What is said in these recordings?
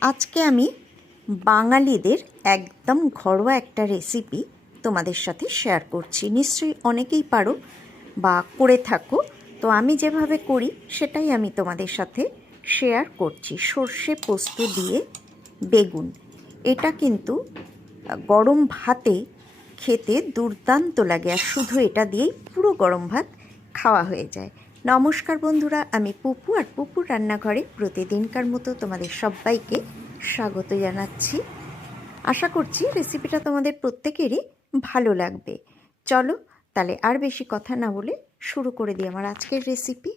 আজকে আমি বাঙালিদের একদম ঘরোয়া একটা রেসিপি তোমাদের সাথে শেয়ার করছি। নিশ্চয়ই অনেকেই পারো বা করে থাকো। তো আমি যেভাবে করি, সেটাই আমি তোমাদের সাথে শেয়ার করছি। সর্ষে পোস্ত দিয়ে বেগুন। এটা কিন্তু গরম ভাতে খেতে দুর্দান্ত লাগে আর শুধু এটা দিয়েই পুরো গরম ভাত খাওয়া হয়ে যায়। নমস্কার বন্ধুরা, আমি পুপু আর পুপুর রান্নাঘরে প্রতিদিনকার মতো তোমাদের সবাইকে স্বাগত জানাচ্ছি। আশা করছি রেসিপিটা তোমাদের প্রত্যেকেরই ভালো লাগবে। চলো তাহলে আর বেশি কথা না বলে শুরু করে দিই আমার আজকের রেসিপি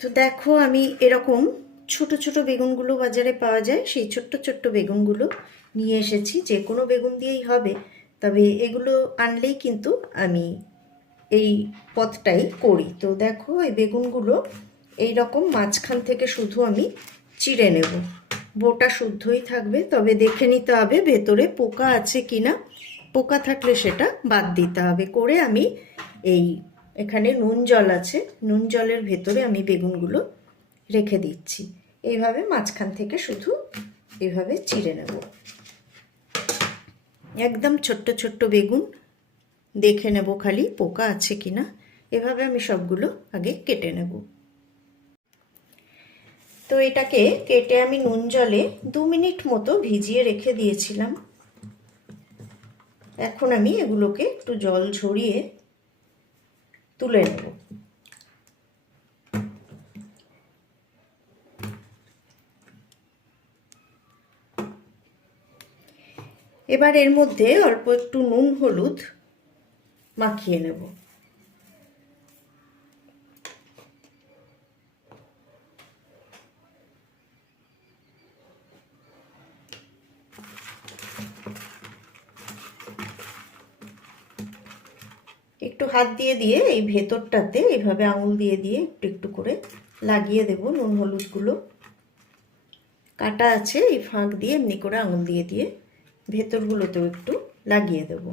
তো দেখো, আমি এরকম ছোট ছোট বেগুনগুলো বাজারে পাওয়া যায়, সেই ছোট্ট ছোট্ট বেগুনগুলো নিয়ে এসেছি। যে কোনো বেগুন দিয়েই হবে। তবে এগুলো আনলেই কিন্তু আমি এই পথটাই করি। তো দেখো, এই বেগুনগুলো এই রকম মাঝখান থেকে শুধু আমি চিড়ে নেব। বোটা শুদ্ধই থাকবে, তবে দেখে নিতে হবে ভেতরে পোকা আছে কি না পোকা থাকলে সেটা বাদ দিতে হবে। করে আমি এই এখানে নুন জল আছে, নুন জলের ভেতরে আমি বেগুনগুলো রেখে দিচ্ছি। এইভাবে মাঝখান থেকে শুধু এভাবে চিড়ে নেব। একদম ছোট্ট ছোট্ট বেগুন দেখে নেব খালি পোকা আছে কি না এভাবে আমি সবগুলো আগে কেটে নেব। তো এটাকে কেটে আমি নুন জলে দু মিনিট মতো ভিজিয়ে রেখে দিয়েছিলাম। এখন আমি এগুলোকে একটু জল ঝরিয়ে তুলে নেব। এবার এর মধ্যে অল্প একটু নুন, হলুদ মাখিয়ে নেব। একটু হাত দিয়ে দিয়ে এই ভেতরটাতে এইভাবে আঙুল দিয়ে দিয়ে একটু একটু করে লাগিয়ে দেব নুন, হলুদগুলো। কাটা আছে এই ফাঁক দিয়ে, এমনি করে আঙুল দিয়ে দিয়ে। ভেতরগুলোতেও একটু লাগিয়ে দেব।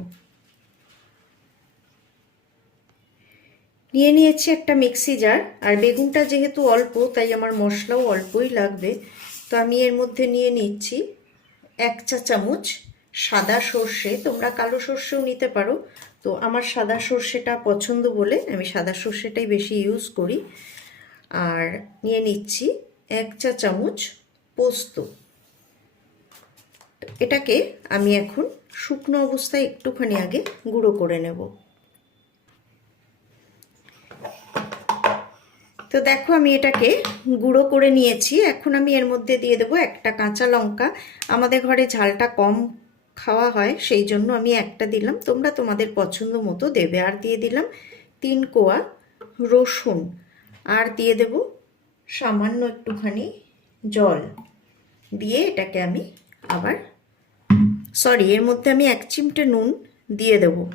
নিয়ে নিয়েছি একটা মিক্সি জার, আর বেগুনটা যেহেতু অল্প, তাই আমার মশলাও অল্পই লাগবে। তো আমি এর মধ্যে নিয়ে নিচ্ছি এক চা চামচ সাদা সর্ষে, তোমরা কালো সর্ষেও নিতে পারো। তো আমার সাদা সর্ষেটা পছন্দ বলে আমি সাদা সর্ষেটাই বেশি ইউজ করি। আর নিয়ে নিচ্ছি এক চা চামচ পোস্ত। এটাকে আমি এখন শুকনো অবস্থায় একটুখানি আগে গুঁড়ো করে নেব। তো দেখো আমি এটাকে গুঁড়ো করে নিয়েছি। এখন আমি এর মধ্যে দিয়ে দেবো একটা কাঁচা লঙ্কা। আমাদের ঘরে ঝালটা কম খাওয়া হয়, সেই জন্য আমি একটা দিলাম। তোমরা তোমাদের পছন্দ মতো দেবে। আর দিয়ে দিলাম তিন কোয়া রসুন। আর দিয়ে দেব সামান্য একটুখানি জল। দিয়ে এটাকে আমি আবার সরি এর মধ্যে আমি এক চিমটে নুন দিয়ে দেব।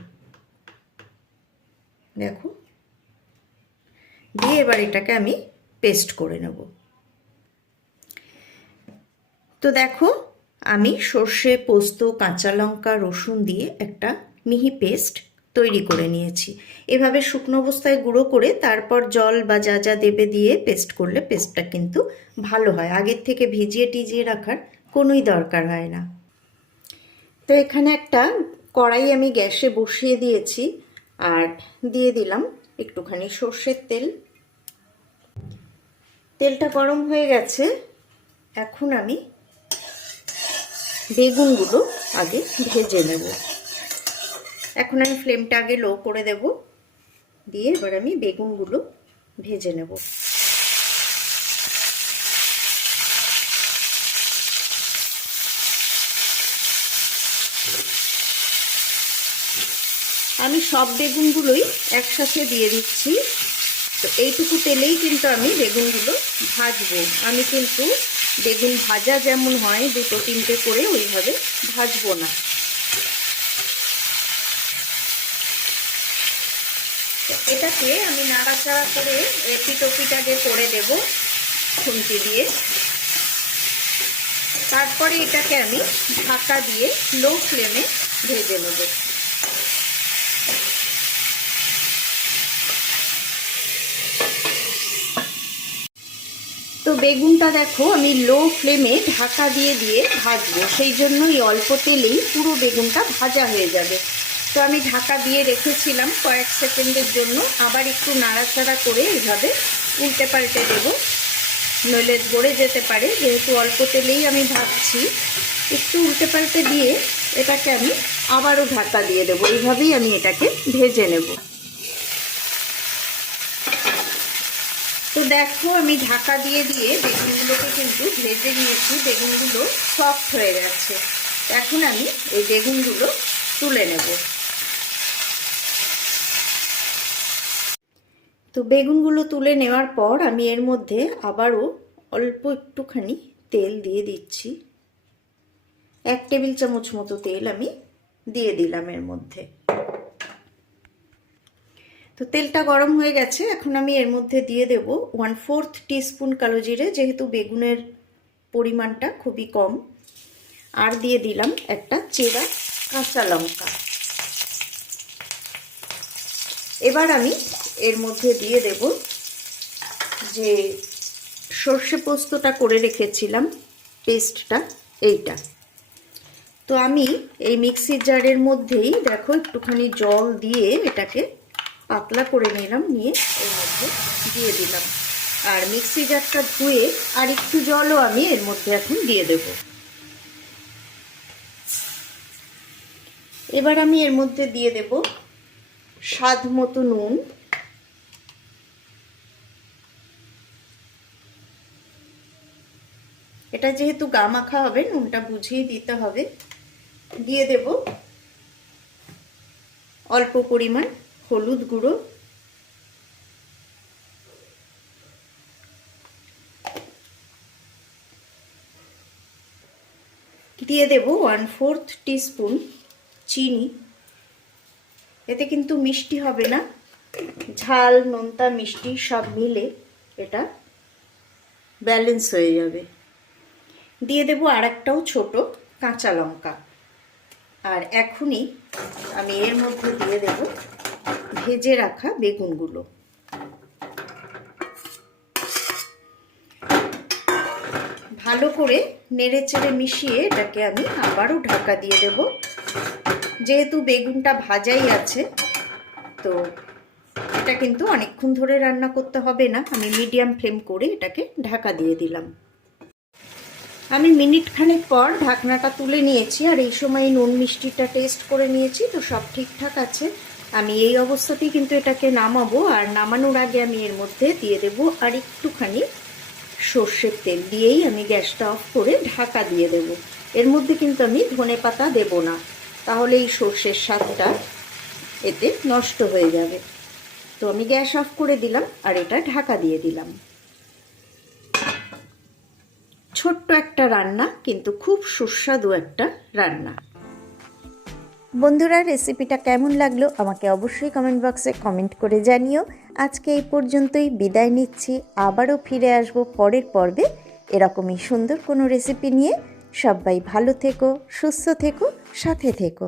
দেখো। দিয়ে এবার এটাকে আমি পেস্ট করে নেব। তো দেখো, আমি সর্ষে, পোস্ত, কাঁচা লঙ্কা, রসুন দিয়ে একটা মিহি পেস্ট তৈরি করে নিয়েছি। এভাবে শুকনো অবস্থায় গুঁড়ো করে তারপর জল বা যা যা দেবে দিয়ে পেস্ট করলে পেস্টটা কিন্তু ভালো হয়। আগের থেকে ভিজিয়ে টিজিয়ে রাখার কোনোই দরকার হয় না। তো এখানে একটা কড়াই আমি গ্যাসে বসিয়ে দিয়েছি আর দিয়ে দিলাম একটুখানি সর্ষের তেল। তেলটা গরম হয়ে গেছে। এখন আমি বেগুনগুলো আগে ভেজে নেব। এখন আমি ফ্লেমটা আগে লো করে দেব। দিয়ে এবার আমি বেগুনগুলো ভেজে নেব। আমি সব বেগুনগুলোই একসাথে দিয়ে দিচ্ছি। তো এইটুকু তেলেই কিন্তু আমি বেগুনগুলো ভাজবো। আমি কিন্তু বেগুন ভাজা যেমন হয়, দুটো তিনটে করে ওইভাবে ভাজবো না। এটাকে আমি নাড়াচাড়া করে এপিটোপিটাকে করে দেব খুন্তি দিয়ে, তারপরে এটাকে আমি ঢাকা দিয়ে লো ফ্লেমে ভেজে নেব। বেগুনটা দেখো, আমি লো ফ্লেমে ঢাকা দিয়ে দিয়ে ভাজবো। সেই জন্যই অল্প তেলেই পুরো বেগুনটা ভাজা হয়ে যাবে। তো আমি ঢাকা দিয়ে রেখেছিলাম কয়েক সেকেন্ডের জন্য। আবার একটু নাড়াচাড়া করে এইভাবে উল্টে পাল্টে দেবো। নইলে গড়ে যেতে পারে, যেহেতু অল্প তেলেই আমি ভাজছি। একটু উল্টে পাল্টে দিয়ে এটাকে আমি আবারও ঢাকা দিয়ে দেবো। এইভাবেই আমি এটাকে ভেজে নেব। দেখো, আমি ঢাকা দিয়ে দিয়ে বেগুনগুলোকে কিন্তু ভেজে নিয়েছি। বেগুনগুলো সফট হয়ে গেছে। এখন আমি এই বেগুনগুলো তুলে নেব। তো বেগুনগুলো তুলে নেওয়ার পর আমি এর মধ্যে আবারও অল্প একটুখানি তেল দিয়ে দিচ্ছি। এক টেবিল চামচ মতো তেল আমি দিয়ে দিলাম এর মধ্যে। তো তেলটা গরম হয়ে গেছে, এখন আমি এর মধ্যে দিয়ে দেব ওয়ান ফোর্থ টিস্পুন কালো জিরে, যেহেতু বেগুনের পরিমাণটা খুবই কম। আর দিয়ে দিলাম একটা চেরা কাঁচা লঙ্কা। এবার আমি এর মধ্যে দিয়ে দেব যে সর্ষে পোস্তটা করে রেখেছিলাম, পেস্টটা, এইটা। তো আমি এই মিক্সির জারের মধ্যেই দেখো একটুখানি জল দিয়ে এটাকে পাতলা করে নিলাম, নিয়ে এর মধ্যে দিয়ে দিলাম। আর মিক্সি জারটা ধুয়ে আর একটু জলও আমি এর মধ্যে এখন দিয়ে দেব। এবার আমি এর মধ্যে দিয়ে দেব স্বাদ মতো নুন। এটা যেহেতু গা মাখা হবে, নুনটা বুঝিয়ে দিতে হবে। দিয়ে দেব অল্প পরিমাণ হলুদ গুঁড়ো। দিয়ে দেব ওয়ান ফোর্থ টিস্পুন চিনি। এতে কিন্তু মিষ্টি হবে না। ঝাল, নোনতা, মিষ্টি সব মিলে এটা ব্যালেন্স হয়ে যাবে। দিয়ে দেবো আর একটাও ছোট কাঁচা লঙ্কা। আর এখনই আমি এর মধ্যে দিয়ে দেব ভেজে রাখা বেগুনগুলো। ভালো করে নেড়ে চেড়ে মিশিয়ে এটাকে আমি আবারও ঢাকা দিয়ে দেব। যেহেতু বেগুনটা ভাজাই আছে, তো এটা কিন্তু অনেকক্ষণ ধরে রান্না করতে হবে না। আমি মিডিয়াম ফ্লেম করে এটাকে ঢাকা দিয়ে দিলাম। আমি মিনিট খানেক পর ঢাকনাটা তুলে নিয়েছি, আর এই সময় নুন মিষ্টিটা টেস্ট করে নিয়েছি, তো সব ঠিকঠাক আছে। আমি এই অবস্থাতেই কিন্তু এটাকে নামাবো, আর নামানোর আগে আমি এর মধ্যে দিয়ে দেবো আর একটুখানি সর্ষের তেল দিয়েই আমি গ্যাসটা অফ করে ঢাকা দিয়ে দেব। এর মধ্যে কিন্তু আমি ধনে পাতা দেব না। তাহলে এই সর্ষের স্বাদটা এতে নষ্ট হয়ে যাবে। তো আমি গ্যাস অফ করে দিলাম, আর এটা ঢাকা দিয়ে দিলাম। ছোট্ট একটা রান্না, কিন্তু খুব সুস্বাদু একটা রান্না। বন্ধুরা রেসিপিটা কেমন লাগল আমাকে অবশ্যই কমেন্ট বক্সে কমেন্ট করে জানিও। আজকে এই পর্যন্তই, বিদায় নিচ্ছি, আবারও ফিরে আসব পরের পর্বে এরকমই সুন্দর কোনো রেসিপি নিয়ে। সবাই ভালো থেকো, সুস্থ থেকো, সাথে থেকো।